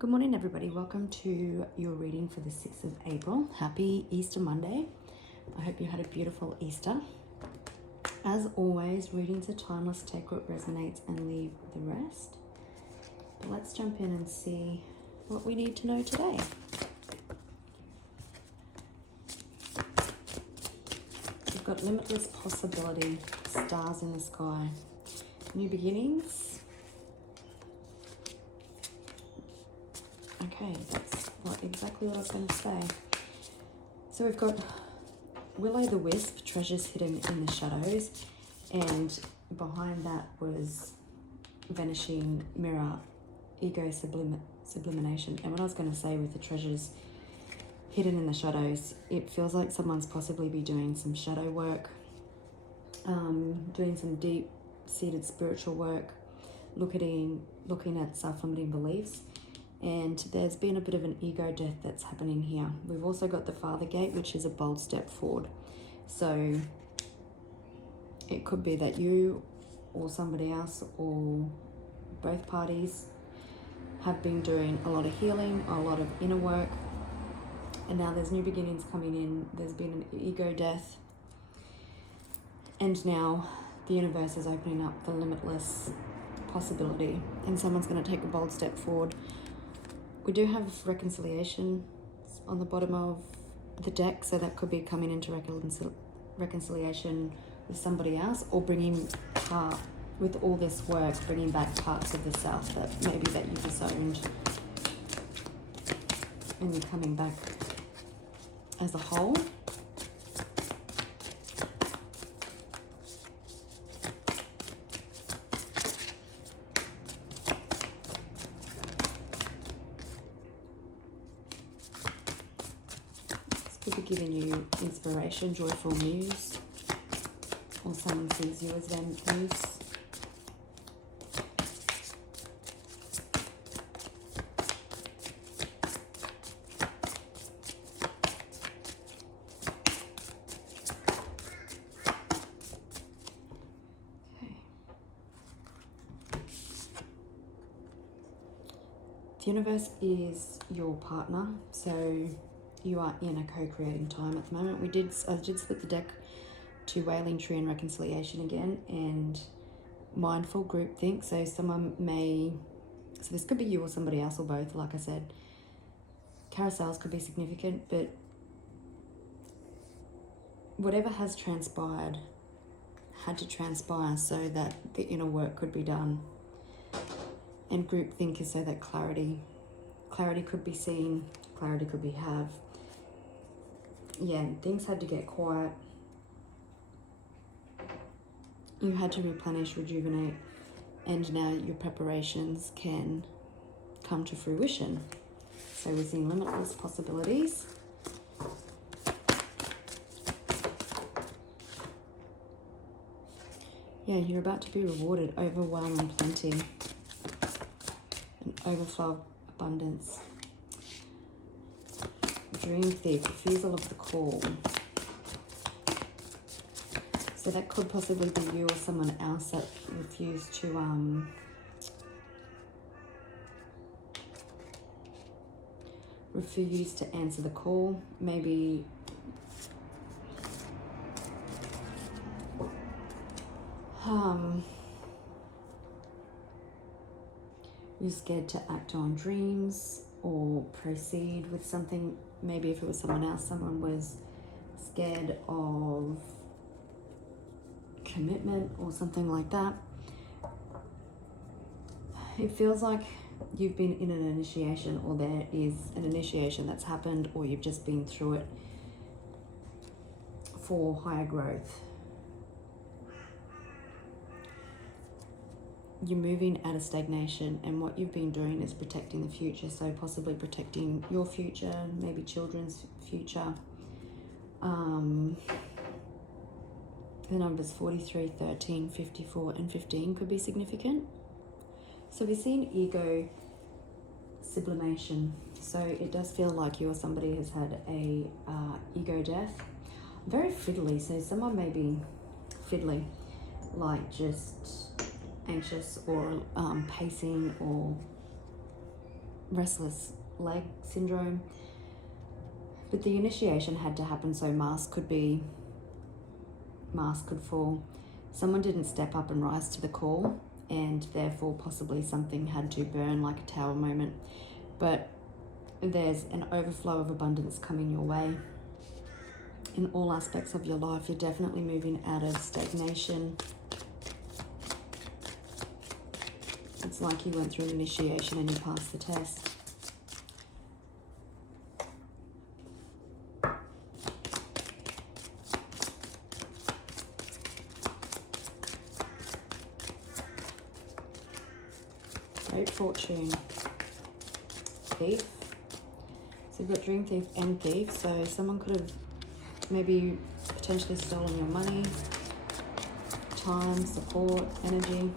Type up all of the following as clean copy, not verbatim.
Good morning, everybody. Welcome to your reading for the 6th of April. Happy Easter Monday. I hope you had a beautiful Easter. As always, readings are timeless. Take what resonates and leave the rest. But let's jump in and see what we need to know today. We've got limitless possibility, stars in the sky, new beginnings. Okay, that's exactly what I was going to say. So we've got Will-o'-the-wisp, treasures hidden in the shadows, and behind that was vanishing mirror, ego sublimation. And what I was going to say with the treasures hidden in the shadows, it feels like someone's possibly be doing some shadow work, doing some deep-seated spiritual work, looking at self-limiting beliefs. And there's been a bit of an ego death that's happening here. We've also got the Father Gate, which is a bold step forward. So it could be that you or somebody else or both parties have been doing a lot of healing, a lot of inner work, and now there's new beginnings coming in. There's been an ego death, and now the universe is opening up for limitless possibility, and someone's going to take a bold step forward. We do have reconciliation on the bottom of the deck, so that could be coming into reconciliation with somebody else, or bringing part, with all this work, bringing back parts of the self that maybe that you disowned, and you're coming back as a whole. Could be giving you inspiration, joyful news, or someone sees you as their muse. Okay. The universe is your partner, so you are in a co-creating time at the moment. I did split the deck to Wailing Tree and Reconciliation again, and Mindful Groupthink. So so this could be you or somebody else or both, like I said. Carousels could be significant, but whatever has transpired had to transpire so that the inner work could be done. And groupthink is so that clarity could be seen, clarity could be have. Yeah, things had to get quiet. You had to replenish, rejuvenate, and now your preparations can come to fruition. So we're seeing limitless possibilities. Yeah, you're about to be rewarded, overwhelming plenty, an overflow of abundance. Dream Thief, refusal of the call. So that could possibly be you or someone else that refused to answer the call. Maybe you're scared to act on dreams or proceed with something. Maybe if it was someone else, someone was scared of commitment or something like that. It feels like you've been in an initiation, or there is an initiation that's happened, or you've just been through it for higher growth. You're moving out of stagnation, and what you've been doing is protecting the future, so possibly protecting your future, maybe children's future. The numbers 43, 13, 54, and 15 could be significant. So we're seeing ego sublimation. So it does feel like you or somebody has had a ego death. Very fiddly, so someone may be fiddly, like just anxious or pacing or restless leg syndrome. But the initiation had to happen, so mask could fall. Someone didn't step up and rise to the call, and therefore possibly something had to burn, like a tower moment. But there's an overflow of abundance coming your way in all aspects of your life. You're definitely moving out of stagnation. It's like you went through an initiation and you passed the test. Great fortune. Thief. So you've got dream thief and thief. So someone could have maybe potentially stolen your money, time, support, energy.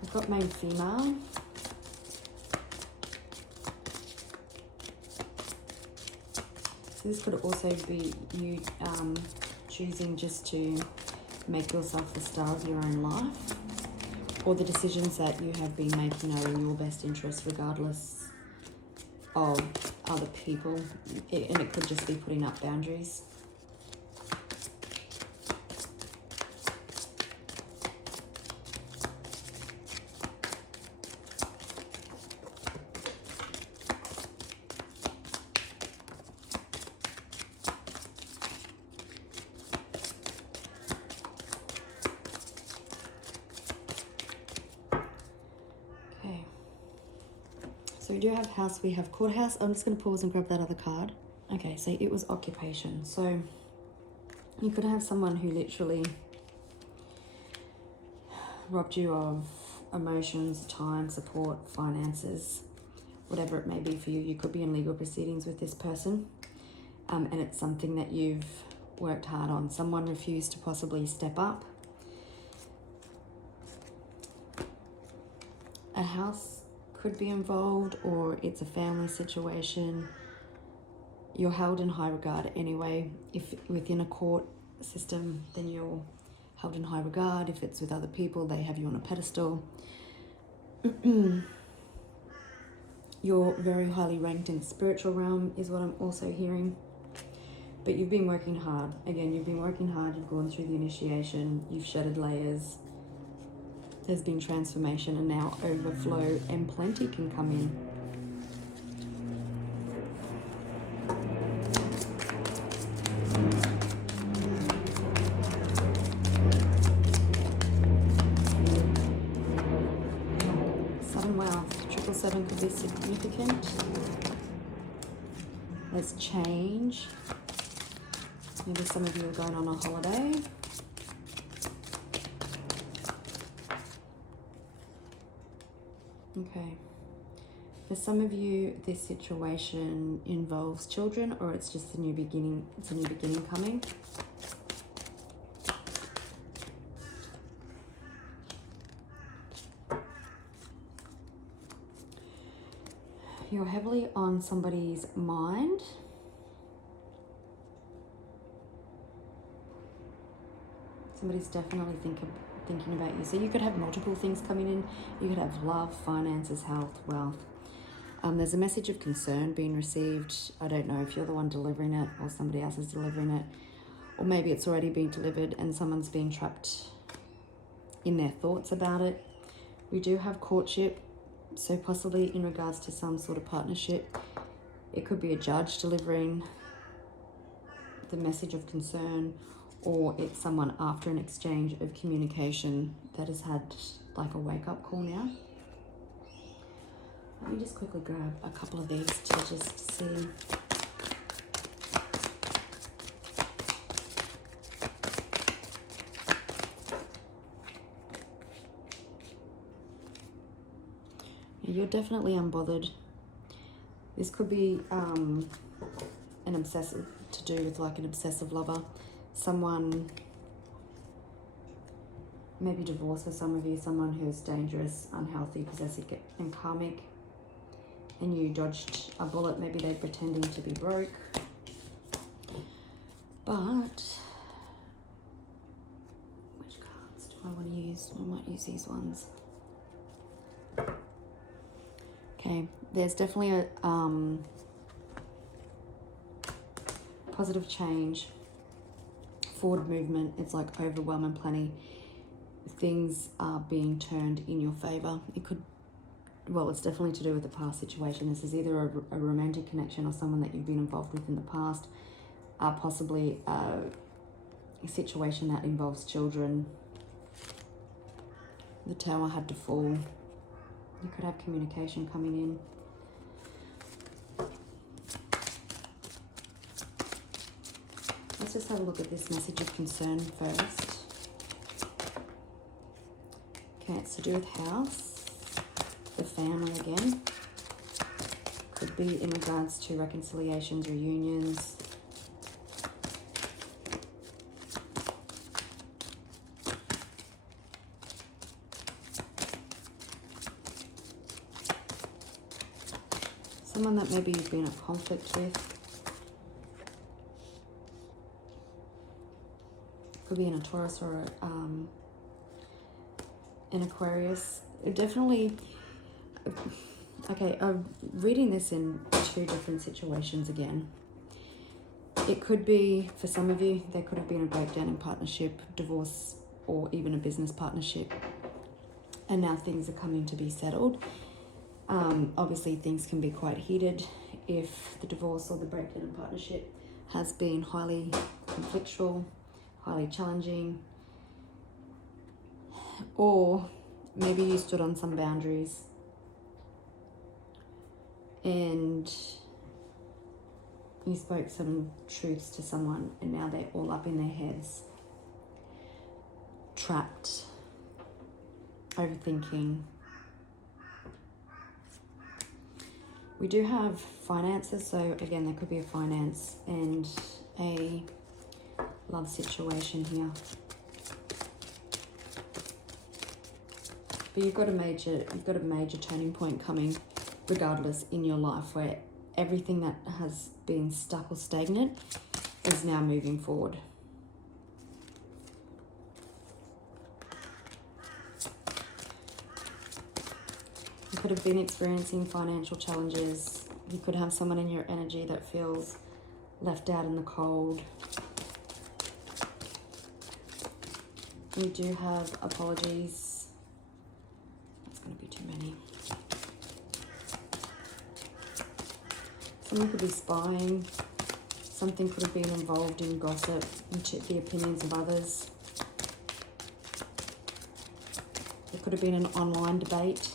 We've got male female. So this could also be you choosing just to make yourself the star of your own life, or the decisions that you have been making are in your best interest regardless of other people. And it could just be putting up boundaries. So we do have house, we have courthouse. I'm just going to pause and grab that other card. Okay, so it was occupation. So you could have someone who literally robbed you of emotions, time, support, finances, whatever it may be for you. You could be in legal proceedings with this person, and it's something that you've worked hard on. Someone refused to possibly step up. A house could be involved, or it's a family situation. You're held in high regard anyway. If within a court system, then you're held in high regard. If it's with other people, they have you on a pedestal. You're very highly ranked in the spiritual realm is what I'm also hearing. But you've been working hard. Again, you've been working hard. You've gone through the initiation. You've shedded layers. There's been transformation, and now overflow and plenty can come in. Sudden wealth. 777 could be significant. There's change. Maybe some of you are going on a holiday. Okay. For some of you, this situation involves children, or it's just a new beginning. It's a new beginning coming. You're heavily on somebody's mind. Somebody's definitely thinking about you. So you could have multiple things coming in. You could have love, finances, health, wealth. There's a message of concern being received. I don't know if you're the one delivering it or somebody else is delivering it. Or maybe it's already been delivered and someone's being trapped in their thoughts about it. We do have courtship. So possibly in regards to some sort of partnership. It could be a judge delivering the message of concern, or it's someone after an exchange of communication that has had like a wake-up call now. Let me just quickly grab a couple of these to just see. You're definitely unbothered. This could be an obsessive, to do with like an obsessive lover. Someone, maybe divorce for some of you, someone who's dangerous, unhealthy, possessive and karmic, and you dodged a bullet. Maybe they're pretending to be broke. But which cards do I want to use? I might use these ones. Okay, there's definitely a positive change, forward movement. It's like overwhelm and plenty. Things are being turned in your favor. It could, well, it's definitely to do with the past situation. This is either a romantic connection or someone that you've been involved with in the past, possibly a situation that involves children. The Tower had to fall. You could have communication coming in. Let's just have a look at this message of concern first. Okay, it's to do with house, the family again. Could be in regards to reconciliations, reunions. Someone that maybe you've been at conflict with. Could be in a Taurus or an Aquarius. It definitely, okay, I'm reading this in two different situations again. It could be, for some of you, there could have been a breakdown in partnership, divorce, or even a business partnership. And now things are coming to be settled. Obviously, things can be quite heated if the divorce or the breakdown in partnership has been highly conflictual, highly challenging, or maybe you stood on some boundaries and you spoke some truths to someone and now they're all up in their heads, trapped, overthinking. We do have finances, so again, there could be a finance and a love situation here. But you've got a major turning point coming regardless in your life where everything that has been stuck or stagnant is now moving forward. You could have been experiencing financial challenges. You could have someone in your energy that feels left out in the cold. You do have apologies. That's going to be too many. Someone could be spying. Something could have been involved in gossip, into the opinions of others. There could have been an online debate.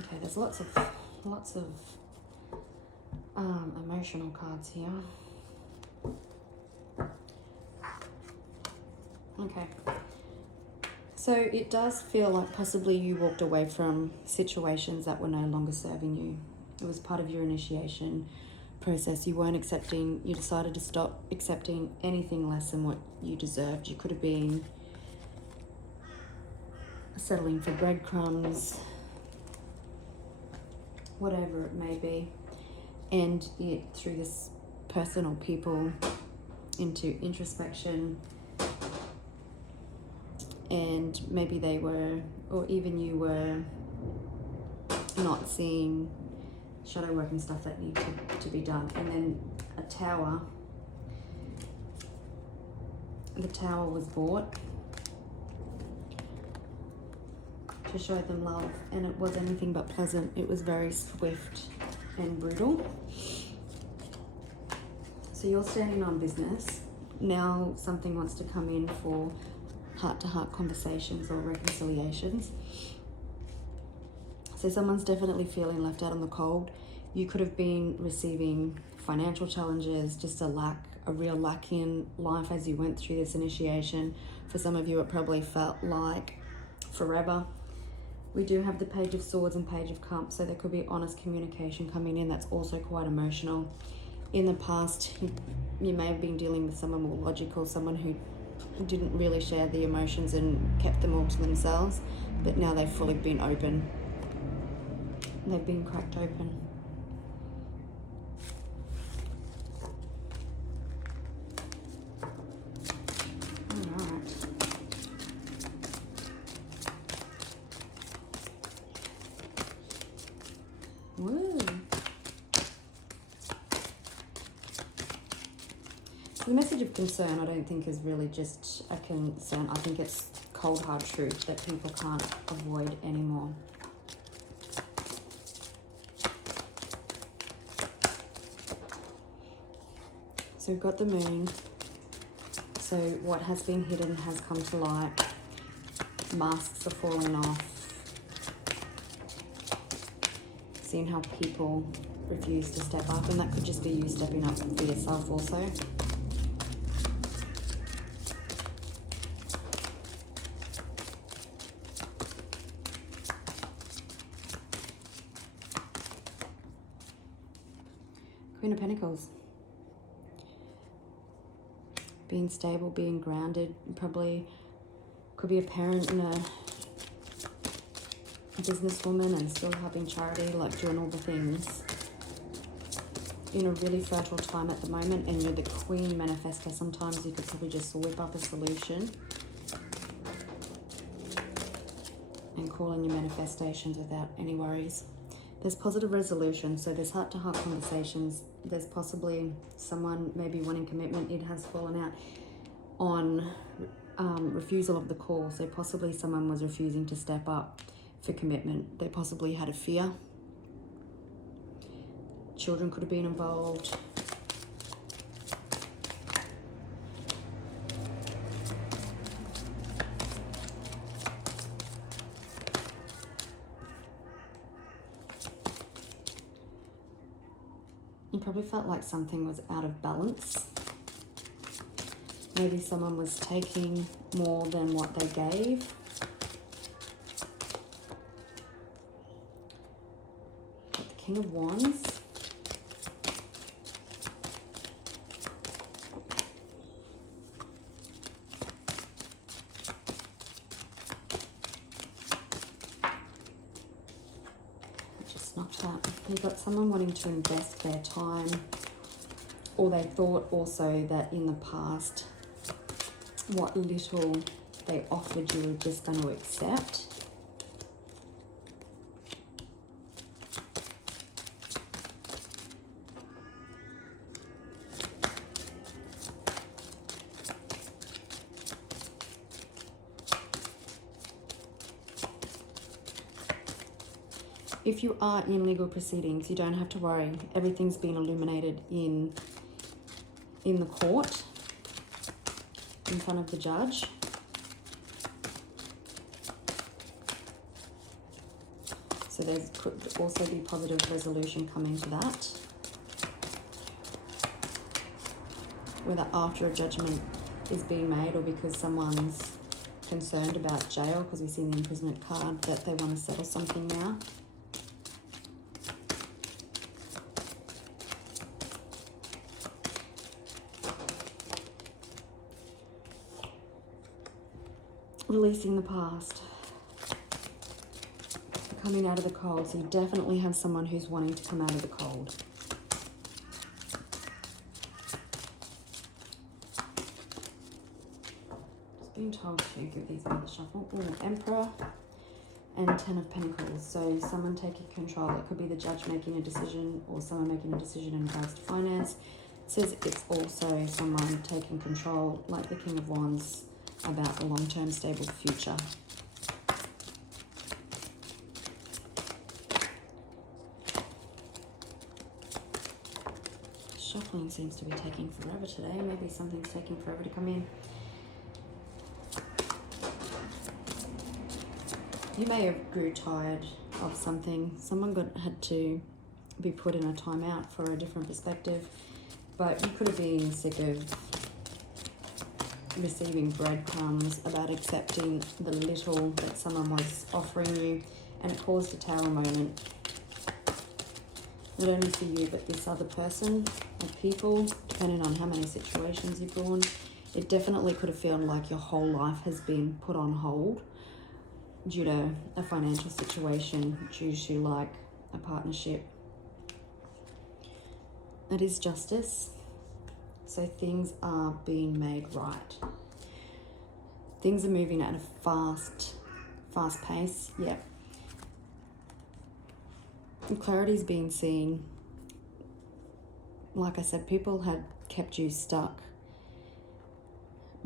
Okay, there's lots of emotional cards here. Okay. So it does feel like possibly you walked away from situations that were no longer serving you. It was part of your initiation process. You weren't accepting, you decided to stop accepting anything less than what you deserved. You could have been settling for breadcrumbs, whatever it may be. And it, through this person or people, into introspection, and maybe they were, or even you were, not seeing shadow work and stuff that needed to be done. And then a tower, the tower was bought to show them love, and it was anything but pleasant. It was very swift and brutal. So you're standing on business. Now something wants to come in for heart-to-heart conversations or reconciliations. So someone's definitely feeling left out on the cold. You could have been receiving financial challenges, just a real lack in life as you went through this initiation. For some of you, it probably felt like forever. We do have the Page of Swords and Page of Cups, so there could be honest communication coming in that's also quite emotional. In the past, you may have been dealing with someone more logical, someone who didn't really share the emotions and kept them all to themselves, but now they've fully been open. They've been cracked open. Alright. The message of concern I don't think is really just a concern. I think it's cold hard truth that people can't avoid anymore. So we've got the moon. So what has been hidden has come to light. Masks are falling off. Seeing how people refuse to step up, and that could just be you stepping up for yourself also. Queen of Pentacles. Being stable, being grounded, probably could be a parent and a businesswoman and still having charity, like doing all the things. In a really fertile time at the moment, and you're the queen manifestor. Sometimes you could probably just whip up a solution and call in your manifestations without any worries. There's positive resolution, so there's heart-to-heart conversations. There's possibly someone maybe wanting commitment. It has fallen out on refusal of the call, so possibly someone was refusing to step up for commitment. They possibly had a fear. Children could have been involved. You probably felt like something was out of balance. Maybe someone was taking more than what they gave. Got the King of Wands. Just knocked that. You've got someone wanting to invest their time, or they thought also that in the past what little they offered you were just going to accept. If you are in legal proceedings, you don't have to worry. Everything's been illuminated in the court, in front of the judge. So there could also be positive resolution coming to that. Whether after a judgment is being made, or because someone's concerned about jail, because we see the imprisonment card, that they want to settle something now. Releasing the past, coming out of the cold. So you definitely have someone who's wanting to come out of the cold. Just being told to give these another shuffle. Ooh, Emperor and Ten of Pentacles. So someone taking control. It could be the judge making a decision, or someone making a decision in regards to finance. It says it's also someone taking control, like the King of Wands, about a long-term stable future. Shuffling seems to be taking forever today. Maybe something's taking forever to come in. You may have grew tired of something. Someone had to be put in a timeout for a different perspective, but you could have been sick of receiving breadcrumbs about accepting the little that someone was offering you, and it caused a tower moment, not only for you but this other person or people, depending on how many situations you've gone. It definitely could have felt like your whole life has been put on hold due to a financial situation, due to like a partnership. It is justice. So things are being made right. Things are moving at a fast pace. Yeah. Clarity's being seen. Like I said, people had kept you stuck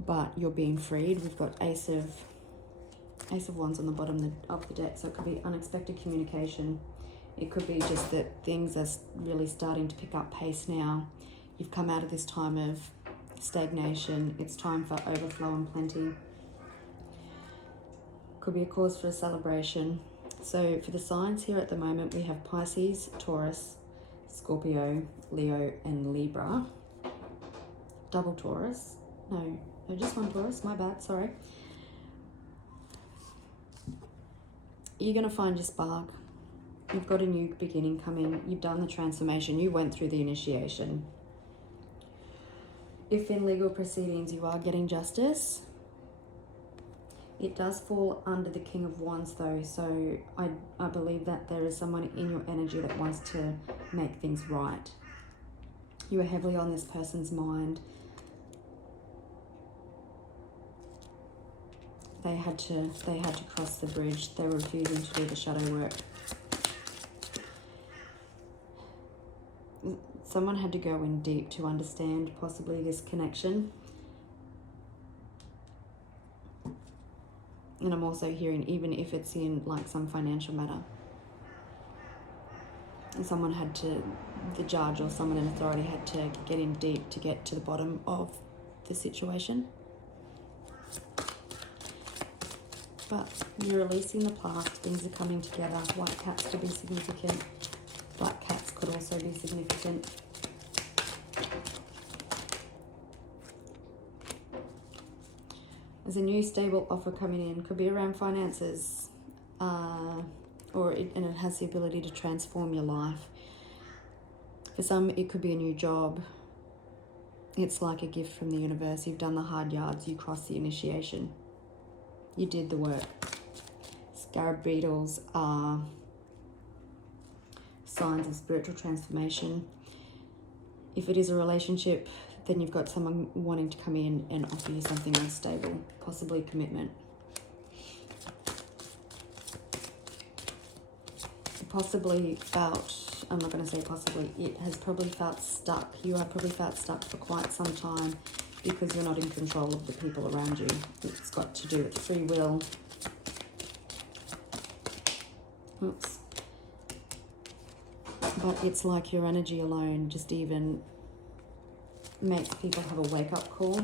but you're being freed. We've got Ace of Wands on the bottom of the deck, so it could be unexpected communication. It could be just that things are really starting to pick up pace now. You've come out of this time of stagnation. It's time for overflow and plenty. Could be a cause for a celebration. So for the signs here at the moment, we have Pisces, Taurus, Scorpio, Leo, and Libra. Double Taurus. No, just one Taurus. My bad, sorry. You're going to find your spark. You've got a new beginning coming. You've done the transformation. You went through the initiation. If in legal proceedings you are getting justice, it does fall under the King of Wands though. So I believe that there is someone in your energy that wants to make things right. You are heavily on this person's mind. They had to cross the bridge. They were refusing to do the shadow work. Someone had to go in deep to understand possibly this connection. And I'm also hearing, even if it's in like some financial matter, and someone had to, the judge or someone in authority had to get in deep to get to the bottom of the situation. But you're releasing the past, things are coming together. White cats could be significant. Black cats could also be significant. There's a new stable offer coming in. Could be around finances. And it has the ability to transform your life. For some, it could be a new job. It's like a gift from the universe. You've done the hard yards. You crossed the initiation. You did the work. Scarab beetles are signs of spiritual transformation. If it is a relationship, then you've got someone wanting to come in and offer you something more stable, possibly commitment. Possibly felt, I'm not going to say possibly, it has probably felt stuck. You have probably felt stuck for quite some time because you're not in control of the people around you. It's got to do with free will. Oops. But it's like your energy alone just even makes people have a wake-up call.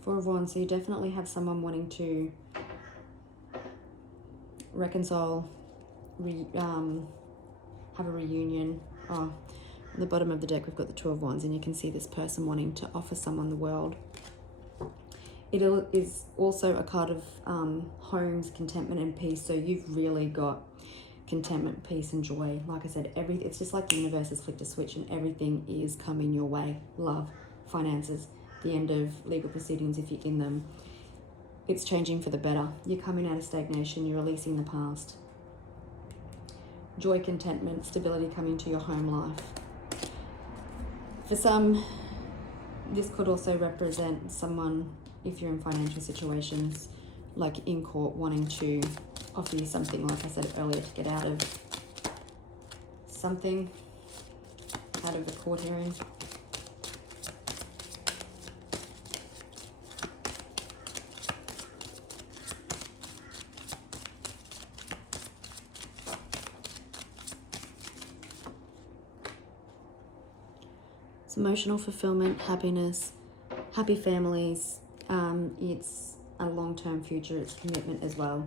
Four of Wands, so you definitely have someone wanting to reconcile, have a reunion. On the bottom of the deck, we've got the Two of Wands, and you can see this person wanting to offer someone the world. It is also a card of homes, contentment, and peace. So you've really got contentment, peace, and joy. Like I said, it's just like the universe has flicked a switch and everything is coming your way. Love, finances, the end of legal proceedings if you're in them. It's changing for the better. You're coming out of stagnation. You're releasing the past. Joy, contentment, stability coming to your home life. For some, this could also represent someone, if you're in financial situations, like in court, wanting to offer you something, like I said earlier, to get out of something, out of the court hearing. It's emotional fulfillment, happiness, happy families. It's a long-term future. It's commitment as well.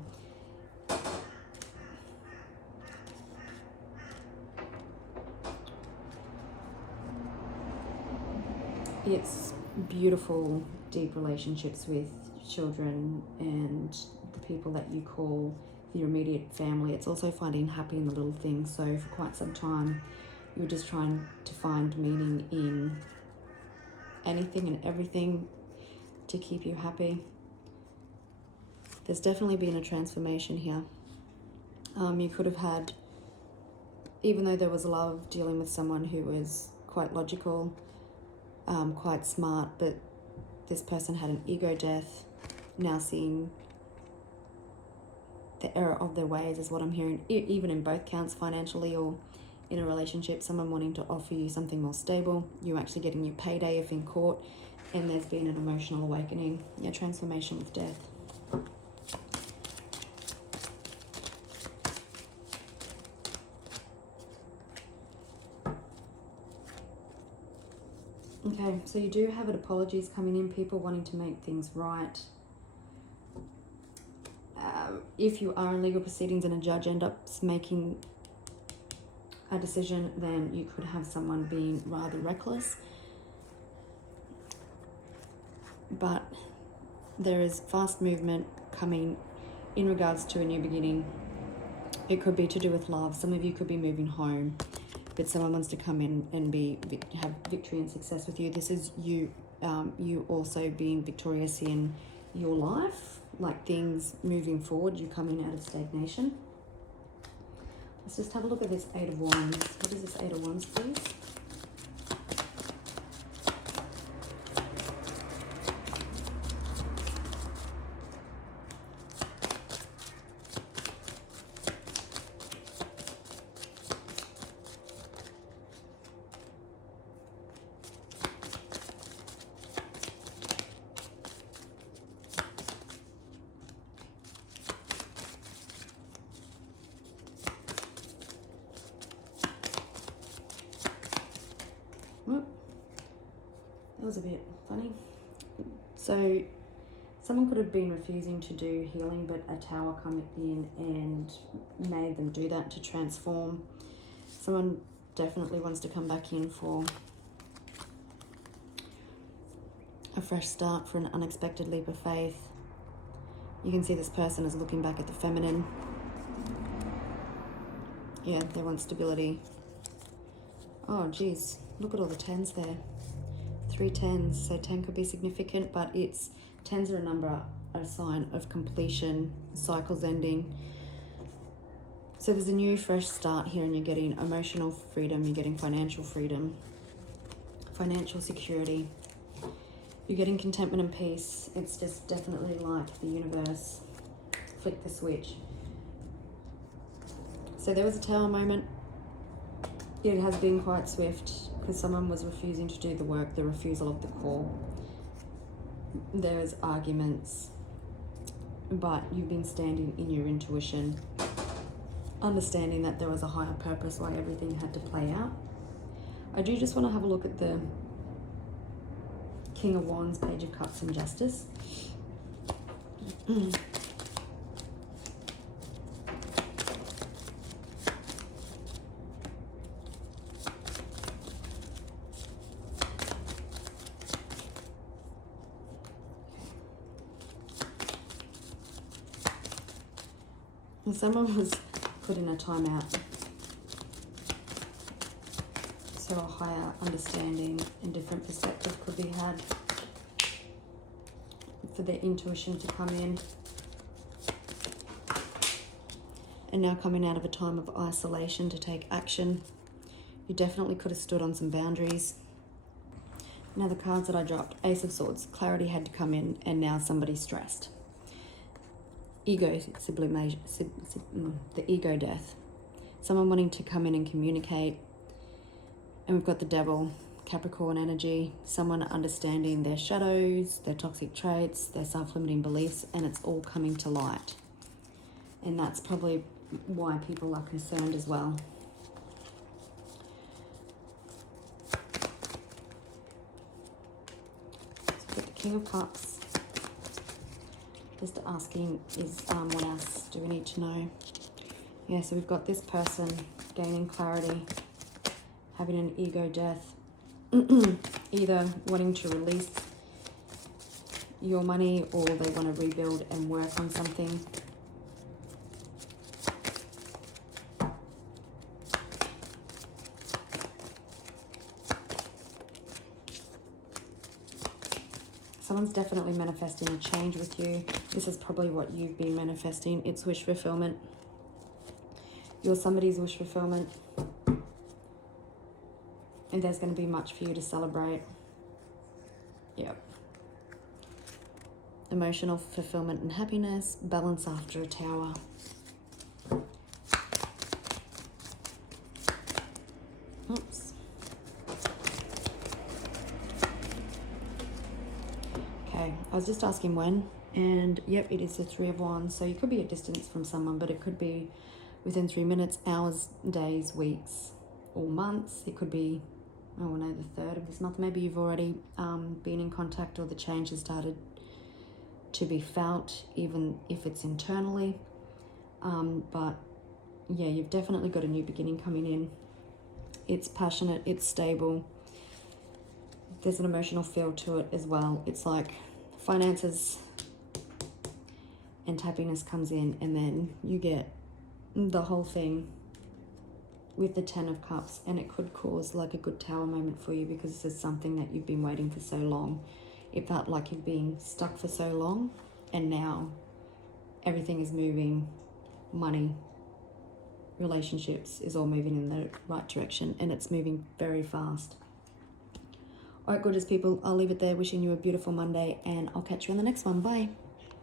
It's beautiful, deep relationships with children and the people that you call your immediate family. It's also finding happy in the little things. So for quite some time, you were just trying to find meaning in anything and everything to keep you happy. There's definitely been a transformation here. You could have had, even though there was love, dealing with someone who was quite logical, quite smart, but this person had an ego death, now seeing the error of their ways is what I'm hearing, even in both counts, financially or in a relationship, someone wanting to offer you something more stable, you actually getting your payday if in court, and there's been an emotional awakening, transformation with death. Okay, so you do have apologies coming in, people wanting to make things right. If you are in legal proceedings and a judge ends up making a decision, then you could have someone being rather reckless. But there is fast movement coming in regards to a new beginning. It could be to do with love. Some of you could be moving home, but someone wants to come in and have victory and success with you. This is you, you also being victorious in your life, like things moving forward, you coming out of stagnation. Let's just have a look at this Eight of Wands. What is this Eight of Wands, please? That was a bit funny. So someone could have been refusing to do healing, but a tower come in and made them do that to transform. Someone definitely wants to come back in for a fresh start, for an unexpected leap of faith. You can see this person is looking back at the feminine. Yeah, they want stability. Oh, geez. Look at all the tens there. 3 tens. So 10 could be significant, but tens are a sign of completion, cycles ending. So there's a new fresh start here, and you're getting emotional freedom, you're getting financial freedom, financial security. You're getting contentment and peace. It's just definitely like the universe flicked the switch. So there was a tower moment. It has been quite swift because someone was refusing to do the work, the refusal of the call. There's arguments, but you've been standing in your intuition, understanding that there was a higher purpose why everything had to play out. I do just want to have a look at the King of Wands, Page of Cups, and Justice. And someone was put in a timeout, so a higher understanding and different perspective could be had for their intuition to come in. And now coming out of a time of isolation to take action. You definitely could have stood on some boundaries. Now the cards that I dropped, Ace of Swords, clarity had to come in, and now somebody's stressed. Ego sublimation, the ego death. Someone wanting to come in and communicate. And we've got the Devil, Capricorn energy. Someone understanding their shadows, their toxic traits, their self-limiting beliefs, and it's all coming to light. And that's probably why people are concerned as well. So we've got the King of Cups. Just asking, what else do we need to know? Yeah, so we've got this person gaining clarity, having an ego death, either wanting to release your money or they want to rebuild and work on something. Someone's definitely manifesting a change with you. This is probably what you've been manifesting. It's wish fulfillment. You're somebody's wish fulfillment. And there's going to be much for you to celebrate. Yep. Emotional fulfillment and happiness. Balance after a tower. Okay, I was just asking when, and yep, it is the Three of Wands. So you could be a distance from someone, but it could be within 3 minutes, hours, days, weeks, or months. It could be, I don't know, the 3rd of this month. Maybe you've already been in contact, or the change has started to be felt, even if it's internally. But yeah, you've definitely got a new beginning coming in. It's passionate, it's stable. There's an emotional feel to it as well. It's like finances and happiness comes in, and then you get the whole thing with the 10 of Cups, and it could cause like a good tower moment for you, because there's something that you've been waiting for so long. It felt like you've been stuck for so long, and now everything is moving. Money, relationships is all moving in the right direction, and it's moving very fast. All right, gorgeous people, I'll leave it there. Wishing you a beautiful Monday, and I'll catch you on the next one. Bye.